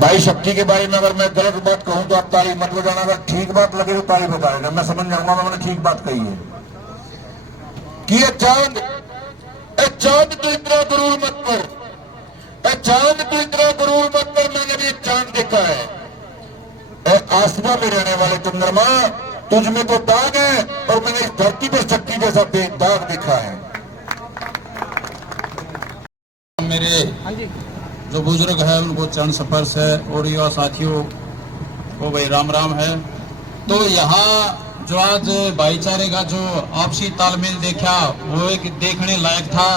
भाई शक्ति के बारे में अगर मैं गलत बात कहूं तो आप ताली मत बजाना, अगर ठीक बात लगे तो ताली बजाएगा, मैं समझ जाऊंगा मैंने ठीक बात कही है कि ये चांद तो इतना गुरूर मत कर, चांद तो इतना गुरूर मत कर, मैंने भी चांद देखा है। आसमां में रहने वाले चंद्रमा, तुझ में तो दाग है और मैंने इस धरती पर शक्ति जैसा दाग देखा है। मेरे जो बुजुर्ग है उनको चरण स्पर्श है और युवा साथियों को भाई राम राम है। तो यहाँ जो आज भाईचारे का जो आपसी तालमेल देखा वो एक देखने लायक था।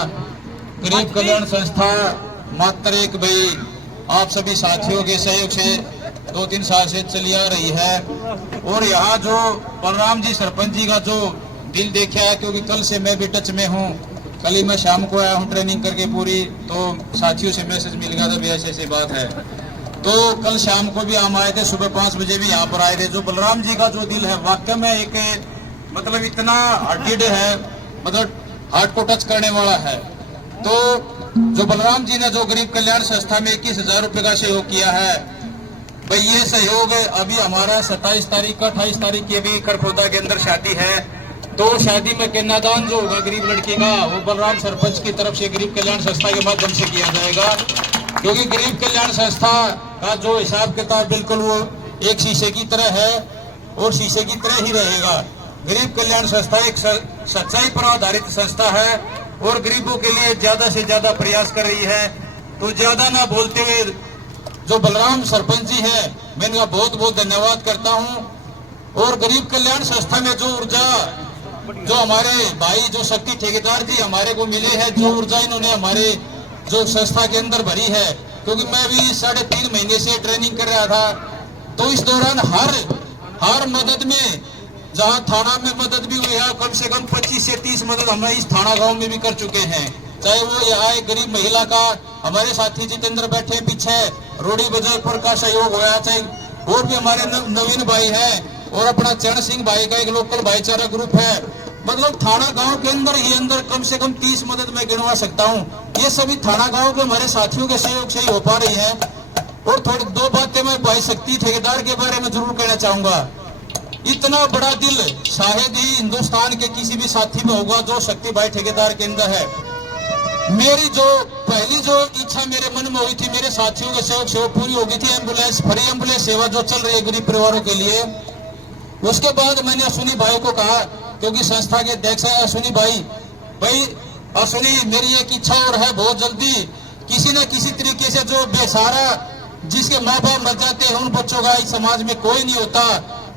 गरीब कल्याण संस्था मात्र एक भाई आप सभी साथियों के सहयोग से 2-3 साल से चली आ रही है। और यहाँ जो बलराम जी सरपंच जी का जो दिल देखा है, क्योंकि कल से मैं भी टच में हूँ, कल ही मैं शाम को आया हूँ ट्रेनिंग करके पूरी, तो साथियों से मैसेज मिल गया था भी ऐसी बात है। तो कल शाम को भी हम आए थे, सुबह 5 बजे भी यहाँ पर आए थे। जो बलराम जी का जो दिल है वाकई में एक मतलब इतना हार्टेड है, मतलब हार्ट को टच करने वाला है। तो जो बलराम जी ने जो गरीब कल्याण संस्था में 21,000 रुपए का सहयोग किया है, भाई ये सहयोग अभी हमारा 27 तारीख का 28 तारीख की अभी करखोदा के अंदर शादी है। तो शादी में कन्यादान जो होगा गरीब लड़की का वो बलराम सरपंच की तरफ से गरीब कल्याण संस्था के माध्यम से किया जाएगा। क्योंकि गरीब कल्याण संस्था का जो हिसाब किताब बिल्कुल वो एक शीशे की तरह है और शीशे की तरह ही रहेगा। गरीब कल्याण संस्था एक सच्चाई पर आधारित संस्था है और गरीबों के लिए ज्यादा से ज्यादा प्रयास कर रही है। तो ज्यादा ना बोलते हुए जो बलराम सरपंच जी है मैं इनका बहुत बहुत धन्यवाद करता हूं। और गरीब कल्याण संस्था में जो ऊर्जा जो हमारे भाई जो शक्ति ठेकेदार जी हमारे को मिले हैं, जो ऊर्जा इन्होंने हमारे जो संस्था के अंदर भरी है, क्योंकि मैं भी 3.5 महीने से ट्रेनिंग कर रहा था। तो इस दौरान हर मदद में, जहां थाना में मदद भी हुई है, कम से कम 25 से 30 मदद हम इस थाना गांव में भी कर चुके हैं। चाहे वो यहाँ एक गरीब महिला का हमारे साथी जितेंद्र बैठे पीछे रोडी बजाय पर का सहयोग हुआ, चाहे और भी हमारे नवीन भाई है और अपना चरण सिंह भाई का एक लोकल भाईचारा ग्रुप है। मतलब थाना गांव के अंदर ही अंदर कम से कम 30 मदद मैं गिनवा सकता हूं। ये सभी थाना गांव के हमारे साथियों के सहयोग से ही हो पा रही है। और थोड़ी 2 बातें मैं भाई शक्ति ठेकेदार के बारे में जरूर कहना चाहूंगा। इतना बड़ा दिल शायद ही हिंदुस्तान के किसी भी साथी में होगा जो शक्ति भाई ठेकेदार के अंदर है। मेरी जो पहली जो इच्छा मेरे मन में हुई थी, मेरे साथियों के सहयोग से वो पूरी हो गई थी। एम्बुलेंस, फ्री एम्बुलेंस सेवा जो चल रही है गरीब परिवारों के लिए। उसके बाद मैंने अश्विनी भाई को कहा, क्योंकि संस्था के अध्यक्ष है अश्विनी भाई अश्विनी मेरी एक इच्छा और है, बहुत जल्दी किसी न किसी तरीके से जो बेसहारा जिसके माँ बाप मर जाते हैं उन बच्चों का इस समाज में कोई नहीं होता,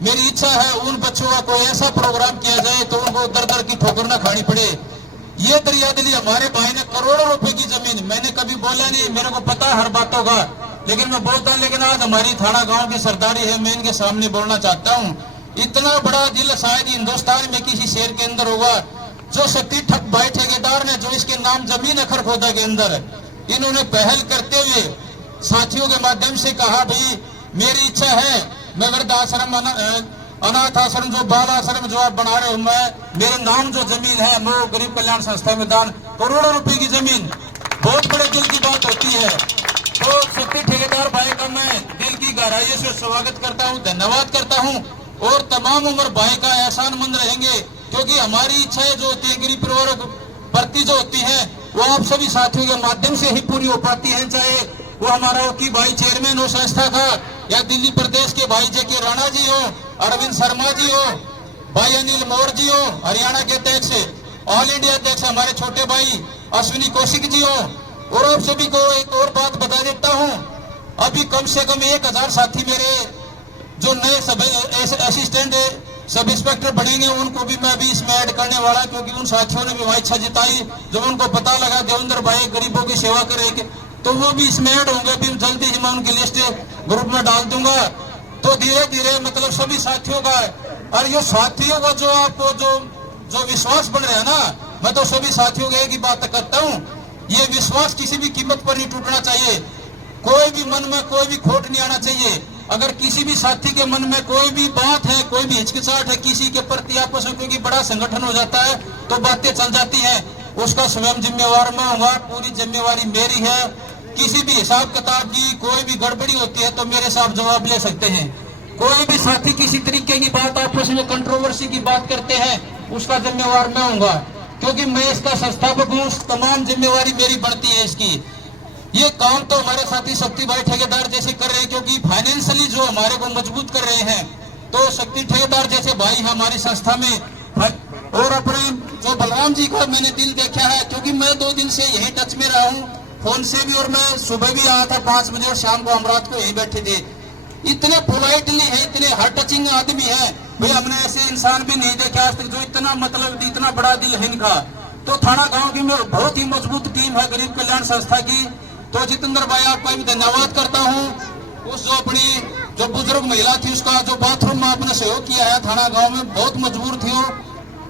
मेरी इच्छा है उन बच्चों का कोई ऐसा प्रोग्राम किया जाए तो उनको दर दर की ठोकर न खानी पड़े। ये दरिया दिली हमारे भाई ने करोड़ों रुपए की जमीन, मैंने कभी बोला नहीं, मेरे को पता है हर बातों का, लेकिन मैं बोलता, लेकिन आज हमारी थाना गांव की सरदारी है, मैं इनके सामने बोलना चाहता हूँ। इतना बड़ा दिल शायद हिंदुस्तान में किसी शहर के अंदर होगा। जो शक्ति भाई ठेकेदार ने जो इसके नाम जमीन है खरखोदा के अंदर, इन्होंने पहल करते हुए साथियों के माध्यम से कहा, भाई मेरी इच्छा है मैं वृद्ध आश्रम अनाथ आश्रम जो बाल आश्रम जो आप बना रहे हो, मैं मेरे नाम जो जमीन है वो गरीब कल्याण संस्था में दान, करोड़ों रुपए की जमीन, बहुत बड़े दिल की बात होती है। तो शक्ति ठेकेदार भाई का मैं दिल की गहराई से स्वागत करता हूँ, धन्यवाद करता हूँ। और तमाम उम्र भाई का एहसानमंद रहेंगे, क्योंकि हमारी इच्छाएं जो होती है गरीब परिवारों प्रति जो होती है वो आप सभी साथियों के माध्यम से ही पूरी हो पाती है। चाहे वो हमारा ओकी भाई चेयरमैन हो संस्था का, या दिल्ली प्रदेश के भाई जेके राणा जी हो, अरविंद शर्मा जी हो, भाई अनिल मौर्य जी हो, हरियाणा के अध्यक्ष, ऑल इंडिया अध्यक्ष हमारे छोटे भाई अश्विनी कौशिक जी हो। और आप सभी को एक और बात बता देता हूँ, अभी कम से कम 1000 साथी मेरे जो नए सब असिस्टेंट सब इंस्पेक्टर बनेंगे उनको भी मैं अभी इसमें ऐड करने वाला, क्योंकि उन साथियों ने भी वहाँ इच्छा जताई। जब उनको पता लगा देवेंद्र भाई गरीबों की सेवा करेंगे तो वो भी इसमें ऐड होंगे। भी जल्दी ही मैं उनकी लिस्ट ग्रुप में डाल दूंगा। तो धीरे धीरे मतलब सभी साथियों का, और ये साथियों का जो आपको जो विश्वास बन रहा है ना, मैं तो सभी साथियों के एक ही बात करता हूँ, ये विश्वास किसी भी कीमत पर नहीं टूटना चाहिए। कोई भी मन में कोई भी खोट नहीं आना चाहिए। अगर किसी भी साथी के मन में कोई भी बात है, कोई भी हिचकिचाहट है किसी के प्रति आपस में, क्योंकि बड़ा संगठन हो जाता है तो बातें चल जाती हैं, उसका स्वयं जिम्मेवार मैं होगा, पूरी जिम्मेवारी मेरी है। किसी भी हिसाब किताब की कोई भी गड़बड़ी होती है तो मेरे साथ जवाब ले सकते हैं। कोई भी साथी किसी तरीके की बात आपस में कंट्रोवर्सी की बात करते हैं उसका जिम्मेवार मैं हूँगा, क्योंकि मैं इसका संस्थापक हूँ। तमाम जिम्मेवारी मेरी बनती है इसकी। ये काम तो हमारे साथी शक्ति भाई ठेकेदार जैसे कर रहे हैं, क्योंकि फाइनेंशियली जो हमारे को मजबूत कर रहे हैं। तो शक्ति ठेकेदार जैसे भाई हमारी संस्था में, और अपने जो बलराम जी का मैंने दिल देखा है, क्योंकि मैं 2 दिन से यही टच में रहा हूँ फोन से भी, और मैं सुबह भी आया था 5 बजे और शाम को हम रात को यही बैठे थे। इतने पोलाइटली है, इतने हार्ट टचिंग आदमी है भाई, हमने ऐसे इंसान भी नहीं देखे आज तक जो इतना मतलब इतना बड़ा दिल है इनका। तो थाना गांव की में बहुत ही मजबूत टीम है गरीब कल्याण संस्था की। तो जितेंद्र भाई आपका भी धन्यवाद करता हूँ। उस जो अपनी जो बुजुर्ग महिला थी उसका जो बाथरूम में आपने सहयोग किया है थाना गांव में, बहुत मजबूर थी वो।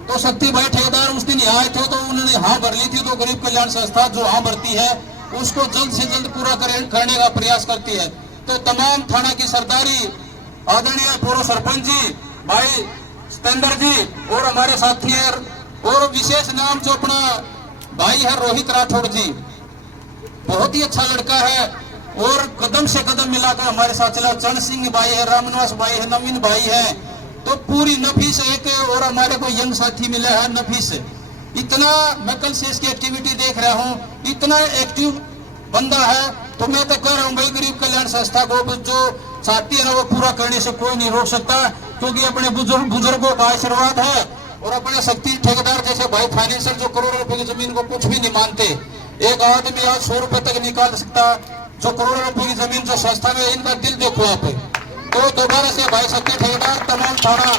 तो शक्ति भाई ठेकेदार उस दिन आए थे तो उन्होंने हाँ भर ली थी। तो गरीब कल्याण संस्था जो हाँ भरती है उसको जल्द से जल्द पूरा करने का प्रयास करती है। तो तमाम थाना की सरदारी, आदरणीय पूर्व सरपंच जी भाई सतेंद्र जी और हमारे साथी है, और विशेष नाम जो अपना भाई है रोहित राठौड़ जी, बहुत ही अच्छा लड़का है और कदम से कदम मिलाकर हमारे साथ चला। चरण सिंह भाई है, रामनिवास भाई है, नवीन भाई है। तो पूरी नफीस एक, और हमारे को यंग साथी मिला है नफीस। इतना मैं कल से इसकी एक्टिविटी देख रहा हूँ, इतना एक्टिव बंदा है। तो मैं तो कह रहा हूँ भाई गरीब कल्याण संस्था को जो चाहती है ना वो पूरा करने से कोई नहीं रोक सकता, क्योंकि अपने बुजुर्गों का आशीर्वाद है। और अपने शक्ति ठेकेदार जैसे भाई फाइनेंशियल जो करोड़ों रुपए की जमीन को कुछ भी नहीं मानते, एक आदमी आज 100 रुपए तक निकाल सकता, जो करोड़ों रुपए की जमीन जो संस्था में, इनका दिल देखो आप। तो दोबारा से भाई शक्ति ठेकेदार तमाम थाना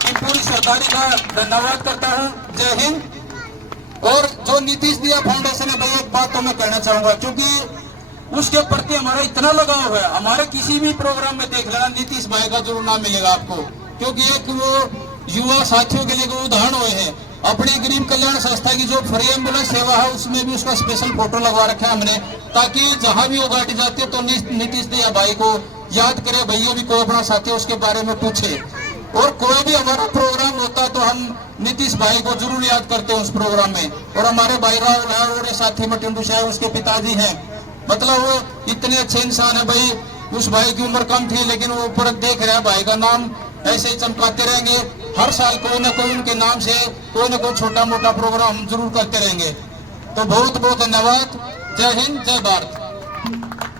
की पूरी सरदारी का धन्यवाद करता हूँ। जय हिंद। और जो नीतीश दिया फाउंडेशन है भाई, एक बात तो मैं कहना चाहूंगा, क्योंकि उसके प्रति हमारा इतना लगाव है। हमारे किसी भी प्रोग्राम में देख लेना नीतीश भाई का जरूर नाम मिलेगा आपको, क्योंकि एक वो युवा साथियों के लिए वो उदाहरण हुए हैं। अपनी गरीब कल्याण संस्था की जो फ्री एम्बुलेंस सेवा है उसमें भी उसका स्पेशल फोटो लगवा रखा है हमने, ताकि जहां भी वो गाड़ी जाती है तो नीतीश दिया भाई को याद करे, भैया भी कोई अपना साथी उसके बारे में पूछे। और कोई भी हमारा प्रोग्राम होता तो हम नीतीश भाई को जरूर याद करते हैं उस प्रोग्राम में। और हमारे भाई राहुल है और साथी में टिंडू शाह उसके पिताजी हैं, मतलब वो इतने अच्छे इंसान है भाई। उस भाई की उम्र कम थी लेकिन वो ऊपर देख रहे हैं, भाई का नाम ऐसे ही चमकाते रहेंगे। हर साल कोई ना कोई उनके नाम से कोई ना कोई छोटा मोटा प्रोग्राम जरूर करते रहेंगे। तो बहुत बहुत धन्यवाद। जय हिंद, जय भारत।